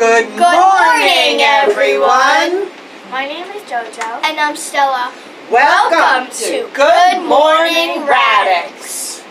Good morning, everyone. My name is JoJo. And I'm Stella. Welcome to Good Morning Radix.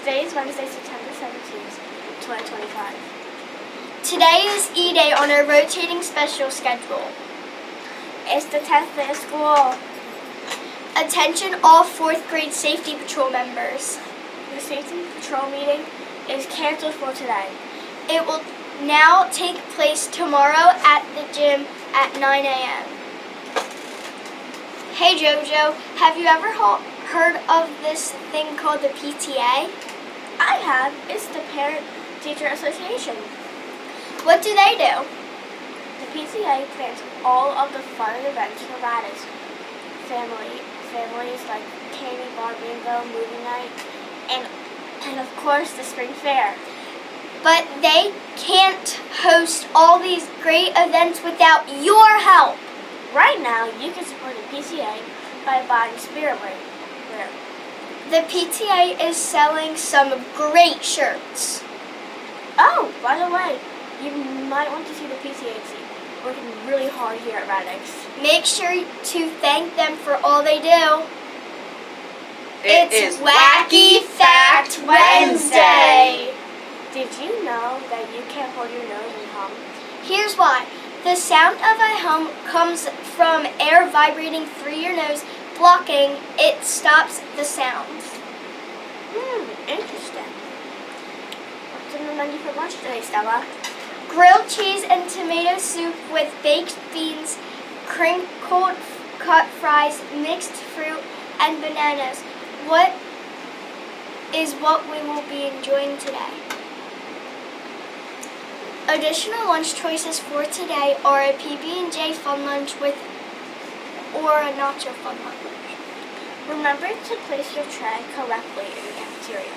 Today is Wednesday, September 17th, 2025. Today is E-Day on our rotating special schedule. It's the 10th day of school. Attention all 4th grade safety patrol members. The safety patrol meeting is canceled for today. It will now take place tomorrow at the gym at 9 a.m. Hey JoJo, have you ever heard of this thing called the PTA? I have. It's the Parent Teacher Association. What do they do? The PTA plans all of the fun events for Radix families like candy bar bingo, movie night, and of course the spring fair. But they can't host all these great events without your help. Right now, you can support the PTA by buying Spirit Wear. The PTA is selling some great shirts. Oh, by the way, you might want to see the PTA team working really hard here at Radix. Make sure to thank them for all they do. It's Wacky Fact Wednesday. Did you know that you can't hold your nose and hum? Here's why. The sound of a hum comes from air vibrating through your nose, blocking it stops the sounds. Interesting. What's in the menu for lunch today, Stella? Grilled cheese and tomato soup with baked beans, crinkled cut fries, mixed fruit, and bananas. What we will be enjoying today. Additional lunch choices for today are a PB&J fun lunch or a nacho fun lunch. Remember to place your tray correctly in the cafeteria.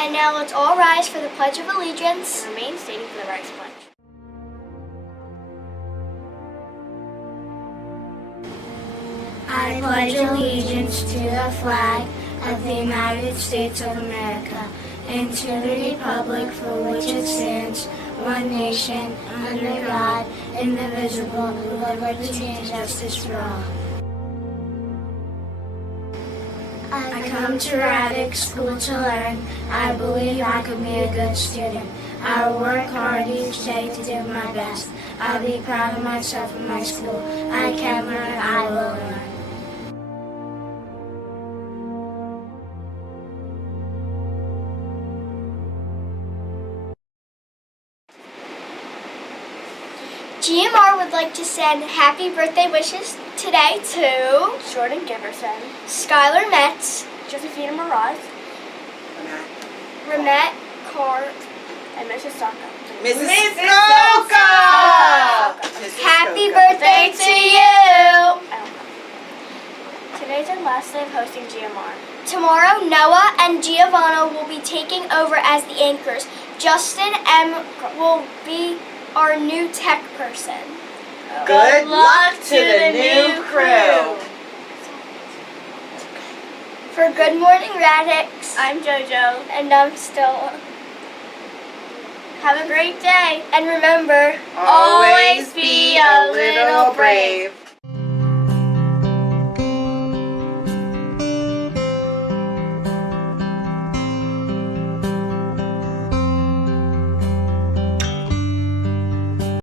And now let's all rise for the Pledge of Allegiance. And remain standing for the Radix Pledge. I pledge allegiance to the flag of the United States of America and to the republic for which it stands, one nation, under God, indivisible, with liberty and justice for all. I come to Radix School to learn. I believe I could be a good student. I will work hard each day to do my best. I'll be proud of myself and my school. I can learn, I will learn. GMR would like to send happy birthday wishes today to Jordan Giverson, Skylar Metz, Josephina Mraz, Ramette Carr. and Mrs. Saka. Mrs. Coca! Happy birthday to you! Today's our last day of hosting GMR. Tomorrow, Noah and Giovanna will be taking over as the anchors. Justin M. will be our new tech person. Good luck to the new crew. For Good Morning Radix, I'm JoJo. and I'm Stella. Have a great day. And remember, Always be a little brave.